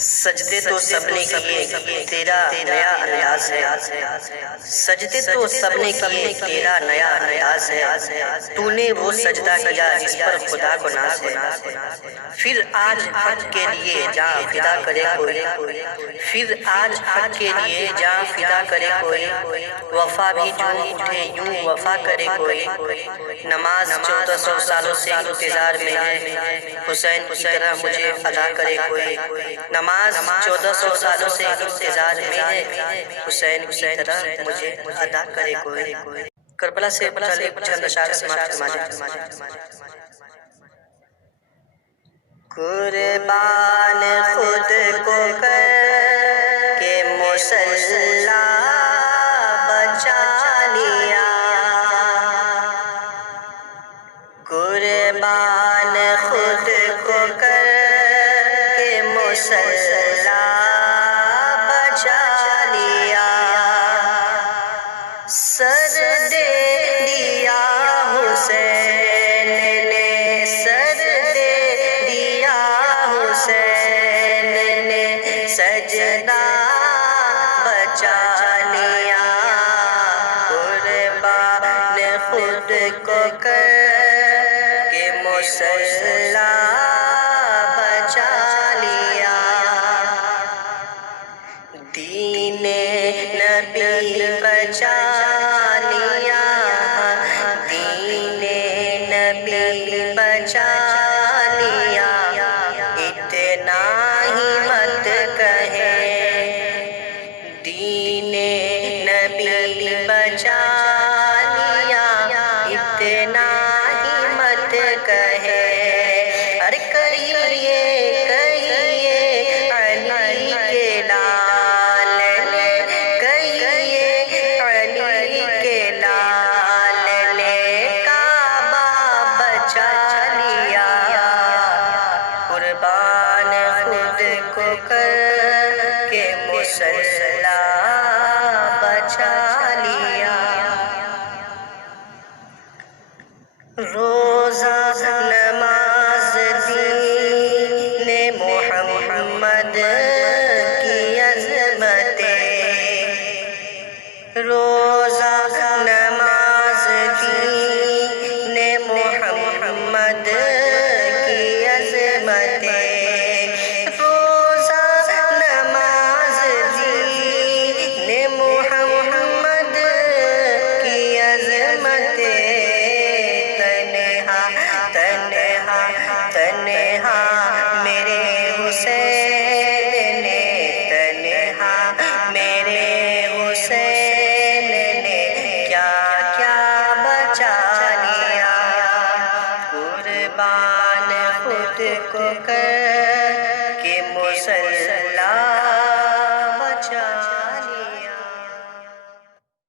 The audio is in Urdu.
سجدے تو سب نے کیے تیرا نیا انداز ہے، سجدے تو سب نے کیے تیرا نیا انداز ہے، تو نے وہ سجدہ کیا جس پر خدا کو ناز ہے۔ پھر آج حق کے لیے جاں فدا کرے کوئی، پھر آج حق کے لیے جاں فدا کرے کوئی، وفا بھی جو اٹھے یوں وفا کرے کوئی۔ نماز 1400 سالوں سے انتظار میں ہے، حسین کی طرح مجھے ادا کرے کوئی۔ نماز 1400 سالوں سے انتظار میں ہے، حسین کی طرح مجھے ادا کرے کوئی۔ کربلا سے چند اشعار سماعت فرمائیں۔ قربان خود کو کر کے مصلی بچا لیا، قربان خود کو کر کے مصلی بچا لیا، سر دے دیا حسین نے، سر دے دیا حسین نے، سجدہ بچا لیا، قربان خود کو کر کے مصلی بچا لیا۔ دین نبی بچا لیا، دین نبی بچا لیا، اتنا ہی مت کہیں، دین نبی بچا لیا، اتنا ہی مت کہیں۔ ارے کہیے کہیے علی کے لال نے، کہیے علی کے لال نے کعبہ بچا لیا، قربان خود کو کر کے مصلی بچا لیا۔ روزہ نماز دین محمد کی عظمتیں، روزہ نماز دین محمد کی عظمتیں، روزہ نماز دین محمد کی عظمتیں، تنہا تنہا تنہا میرے حسین نے، تنہا میرے حسین نے کیا کیا بچا لیا، قربان خود کو کر کے مصلی